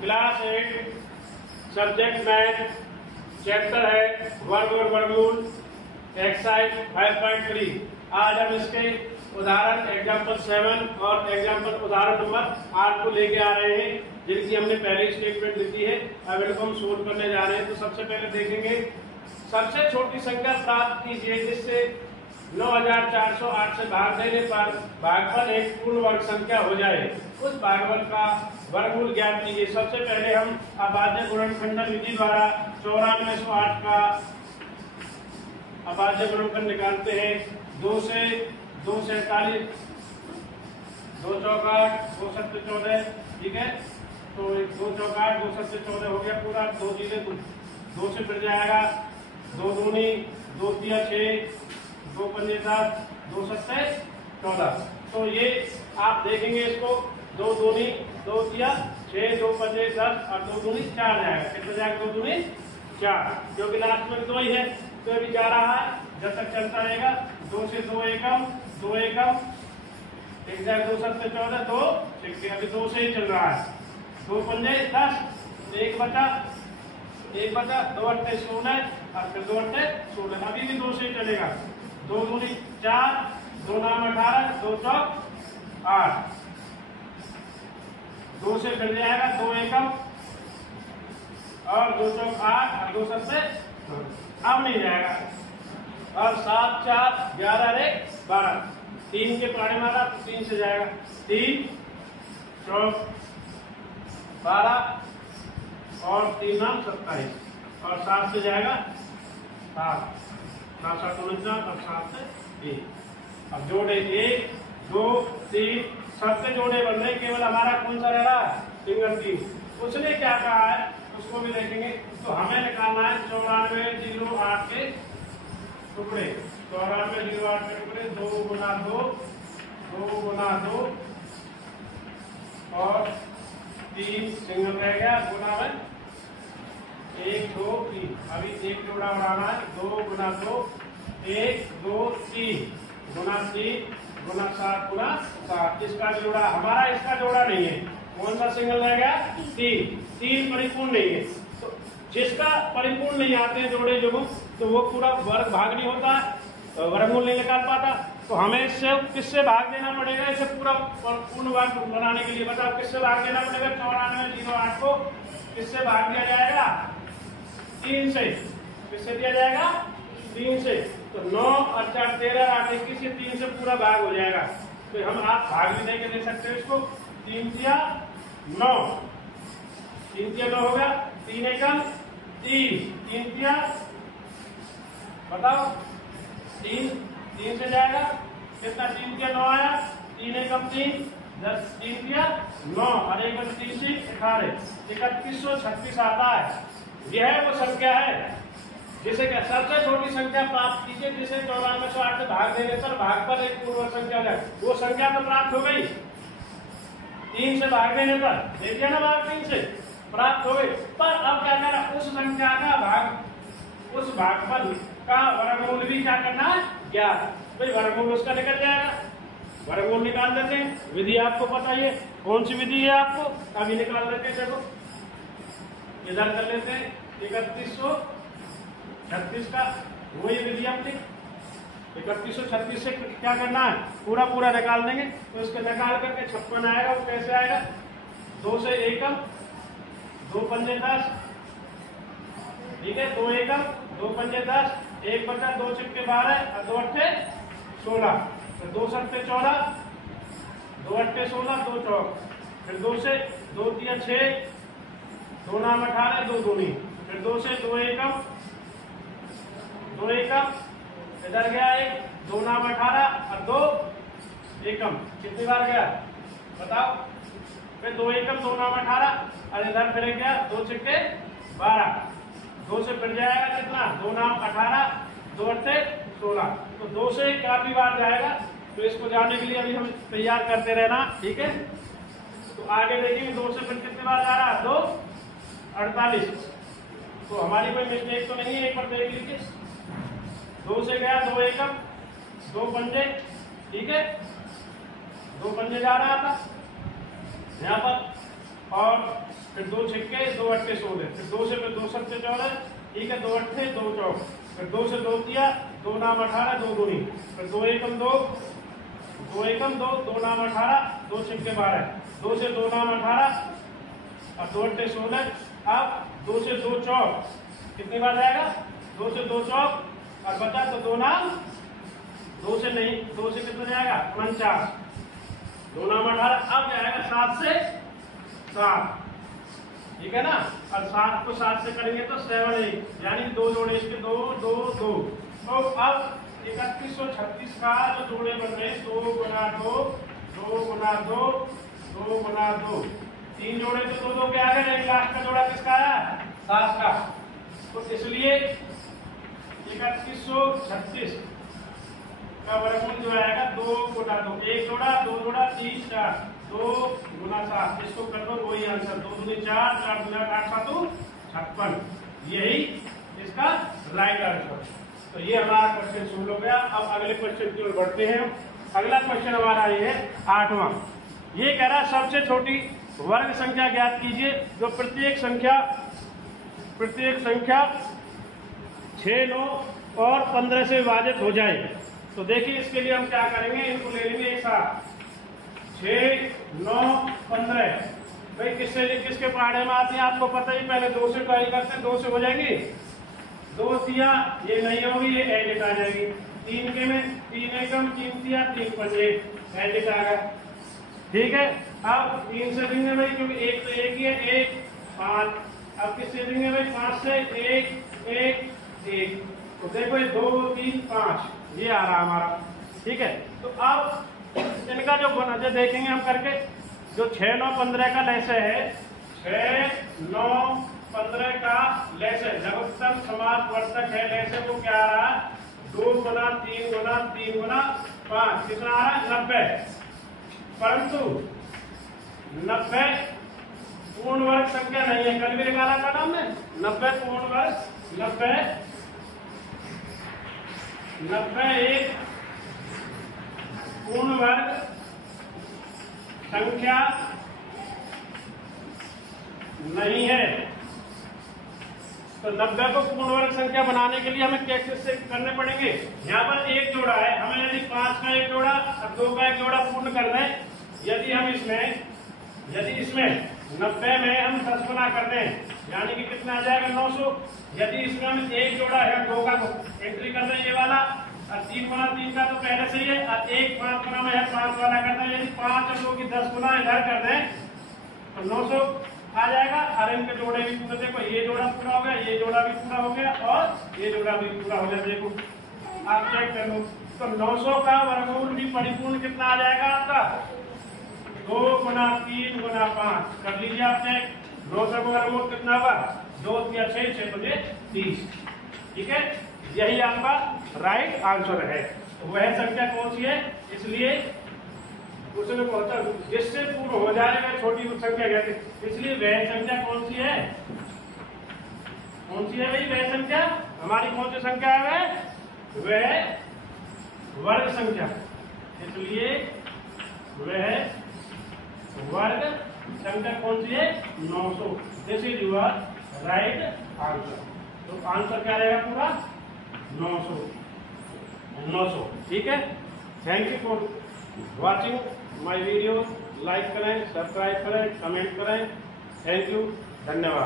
Class 8 subject math, chapter है वर्ग और वर्गमूल, एक्सरसाइज 5.3। आज हम इसके उदाहरण एग्जाम्पल 7 और एग्जाम्पल उदाहरण नंबर 8 को लेके आ रहे हैं, जिनकी हमने पहले स्टेटमेंट लिखी है। अब इनको हम सोल्व करने जा रहे हैं। तो सबसे पहले देखेंगे, सबसे छोटी संख्या प्राप्त कीजिए जिससे 9408 से भाग देने पर भागफल एक पूर्ण वर्ग संख्या हो जाए। उस भागफल का वर्गमूल ज्ञात कीजिए। सबसे पहले हम अभाज्य गुणनखंडन विधि द्वारा 9408 का अभाज्य गुणनखंड निकालते हैं। 2 से 48, 2 चौका 2 सत्ते 14, ठीक है। तो 2 चौका 2 सत्ते 14 हो गया पूरा। 2 चीजें 2 से फिर जाएगा, 2 दूनी 2 तिया 6, 2 पंजे 7, 2 सत्ते 14। तो ये आप देखेंगे इसको, 2 दूनी 2 तिया 6, 2 पंजे 10 और 2 दूनी 4 जाएगा। कितना जाएगा? 2 दूनी 4, क्योंकि लास्ट में 2 ही है तो अभी जा रहा है, जब तक चलता रहेगा। 2 से 2 एकम 2 एकम, एक जाएगा 2 सत्ते 14, 2 सिक्के, अभी 2 से ही चल रहा है। 2 पंजे 10, 1 बचा 2 अट्ठे 16 और फिर 2 अट्ठे 16, अभी भी 2 से ही चलेगा। 2 दूनी 4, 2 नाम 18, 2 चौक 8, 2 से फिर जाएगा 2 एकम और 2 चौक 8 और 2 सत्ते, अब नहीं जाएगा। और 7 4 11 रे 12, 3 के पराने मारा तो 3 से जाएगा। 3 चौक 12 और 3 नाम 27 और 7 से जाएगा 7, 7 7 49 और 7 से 1। अब जोड़े 1 2 3 सबसे जोड़े बन रहे, केवल हमारा कौन सा रह रहा है? सिंगल 3। उसने क्या कहा है उसको भी देखेंगे। तो हमें निकालना है 9408 के टुकड़े। 9408 के टुकड़े 2 गुना 2, 2 गुना 2 और 3 सिंगल रह गया, गुना में 1 2 3। अभी एक जोड़ा बढ़ाना है, 2 गुना 2 1 2 3 गुना 3 गुना 7 गुना 7। इसका जोड़ा हमारा, इसका जोड़ा नहीं है। कौन सा सिंगल रह गया? 3 परिपूर्ण नहीं है। तो जिसका परिपूर्ण नहीं आते हैं जोड़े जो, तो वो पूरा वर्ग भाग नहीं होता, वर्गमूल नहीं निकाल पाता। तो हमें इससे किससे भाग देना पड़ेगा? इसे पूरा पूर्ण वर्ग बनाने के लिए बताओ किससे भाग देना पड़ेगा? 9408 को किससे भाग दिया जाएगा? 3 से। किससे दिया जाएगा? 3 से। तो 9 और 4 13 8 21 से 3 से पूरा भाग हो जाएगा। तो हम आप भाग भी नहीं दे सकते हो इसको। 3 तिया 9, 3 तिया 9 हो गया। 3 एकम 3, 3 तिया बताओ 3 से जाएगा कितना? 3 तिया 9 आया, 3 एकम 3 10, 3 तिया 9 और 1 बच 3 से 18, 3136 आता है। यह वो संख्या है जिसे क्या सबसे छोटी संख्या प्राप्त कीजिए जिसे 9408 से भाग देने पर भागफल एक पूर्ण संख्या हो जाए। वो संख्या तो प्राप्त हो गई 3 से भाग देने पर, देखिए ना भाग 3 से प्राप्त हो गई। पर अब क्या करना? उस संख्या का भाग, उस भागफल का वर्गमूल भी क्या करना है? ज्ञात। भाई वर्गमूल उसका निकल जाएगा, वर्गमूल निकाल देते हैं। विधि आपको पता ही है, कौन सी विधि है आपको? अभी निकाल लेते हैं। देखो इधर कर लेते हैं 3136 का, वही विधि अपनी 3136 से क्या करना है? पूरा पूरा निकाल देंगे। तो इसको निकाल करके 56 आएगा। वो कैसे आएगा? 2 से एकम 2 पंजे 10, ठीक है। 2 एकम 2 पंजे 10, 1 बचा 2 चिपके 12 और 2 अट्ठे 16, तो 2 सत्ते 14, 2 अट्ठे 16, 2 चौक, फिर 2 से 2 तिया 6, 2 नाम 18, 2 दूनी, फिर 2 से 2 एकम 2 एकम, इधर गया 1, 2 नाम 18 और 2 एकम। कितनी बार गया बताओ? फिर 2 एकम 2 नाम 18 और इधर फिर गया 2 चिक्के 12, 2 से फिर जाएगा कितना? 2 नाम 18, 2 अट्ठे 16। तो 2 से काफी बार जाएगा। तो इसको जाने के लिए अभी हम तैयार करते रहना, ठीक है। तो आगे देखेंगे 2 से फिर कितने बार जा रहा है? 2 48। तो हमारी कोई मिस्टेक तो नहीं है, एक बार देख लीजिए। 2 से गया 2 एकम 2 पंजे, ठीक है। 2 पंजे जा रहा था यहाँ पर, और फिर 2 छिक्के 2 अट्ठे 16, फिर 2 से 2 सत्ते 14, ठीक है, 2 अट्ठे 2 चौक, फिर 2 से 2 किया, 2 नाम 18, 2 दूनी, फिर 2 एकम 2, 2 एकम 2, 2 नाम 18, 2 छिक्के 12, 2 से 2 नाम 18 और 2 अट्ठे 16। अब 2 से 2 चौक कितनी बार जाएगा? 2 से 2 चौक और बचा तो 2 नाम, 2 से नहीं, 2 से कितना जाएगा? 49, 2 नाम 18। अब जाएगा 7 से 7, ठीक है ना, और 7 को 7 से करेंगे तो 7 8, यानी 2 जोड़े इसके 2 2 2। तो अब 3136 का जो जोड़े बन रहे हैं 2 गुना 2, 2 गुना 2, 2 गुना 2, 3 जोड़े तो 2 2 के आ गए, लास्ट का जोड़ा किसका आया? 7 का। तो इसलिए 3136 का वर्गमूल जो आएगा 2 गुना 2, 1 जोड़ा 2 जोड़ा 3 4, 2 गुना 7, इसको कर दो वही आंसर, 2 दूनी 4, 4 गुना 8 7 56, यही इसका राइट आंसर। तो ये हमारा क्वेश्चन शुरू हो गया। अब अगले क्वेश्चन की ओर बढ़ते हैं। अगला क्वेश्चन हमारा ये है 8वां। ये कह रहा है सबसे छोटी वर्ग संख्या ज्ञात कीजिए जो प्रत्येक संख्या 6 9 और 15 से विभाजित हो जाए। तो देखिए इसके लिए हम क्या करेंगे, इनको ले लेंगे एक साथ, 6 9 15। भाई किसके पहाड़े में आती है आपको पता ही, पहले 2 से ट्राई करते हैं, 2 से हो जाएगी, 2 तिया ये नहीं होगी, ये एडिट आ जाएगी, 3 के में 3 एकम 3 तिया 3 पंजे एडिट आ गया, ठीक है। अब 3 से देंगे भाई, क्योंकि 1 तो 1 ही है, 1 5। अब किससे देंगे भाई? 5 से 1 1 1, तो देखो ये 2 3 5 ये आ रहा हमारा, ठीक है। तो अब इनका जो गुणज देखेंगे हम करके, जो 6 9 15 का लैसे है, 6 9 15 का लैसे लघुत्तम समास वर्तक है, लैसे वो क्या आ रहा है? 2 गुना 3 गुना 3 गुना 5, कितना आ रहा है? 90। परंतु 90 पूर्ण वर्ग संख्या नहीं है, कल भी निकाला था ना हमने, 90 पूर्ण वर्ग, 90 एक पूर्ण वर्ग संख्या नहीं है। तो 90 को पूर्ण वर्ग संख्या बनाने के लिए हमें कैसे से करने पड़ेंगे? यहाँ पर एक जोड़ा है, हमें यदि 5 का एक जोड़ा और 2 का एक जोड़ा पूर्ण करना है, यदि हम इसमें 90 में हम 10 गुना कर दें, यानी कि कितना आ जाएगा? 900। यदि इसमें हम एक जोड़ा है 2 का तो एंट्री कर दें ये वाला, और 3 गुना 3 का तो पहले से ही है, और 1 5 गुना में है 5 वाला कर दें, यदि 5 और 2 की 10 गुना इधर कर दें तो 900 आ जाएगा। और इनके जोड़े भी पूरे, देखो ये जोड़ा पूरा हो गया, ये जोड़ा भी पूरा हो गया और ये जोड़ा भी पूरा हो गया, देखो आप चेक कर लो। तो 900 का वर्गमूल भी परिपूर्ण कितना आ जाएगा आपका? 2 गुना 3 गुना 5, कर लीजिए आप चेक। 900 का वर्गमूल कितना हुआ? 2 या 6 6 बजे 30, ठीक है। यही आपका राइट आंसर है। तो वह संख्या कौन सी है? इसलिए उसने पहुंचा जिससे पूर्ण हो जाएगा छोटी संख्या कहते, इसलिए वह संख्या कौन सी है? कौन सी है भाई वह संख्या? हमारी कौन सी संख्या है? वह वर्ग संख्या, इसलिए वह वर्ग संख्या कौन सी है? 900। This is your right answer. तो आंसर क्या रहेगा पूरा? 900, ठीक है। Thank you for watching my video. Like करें, सब्सक्राइब करें, कमेंट करें। थैंक यू, धन्यवाद।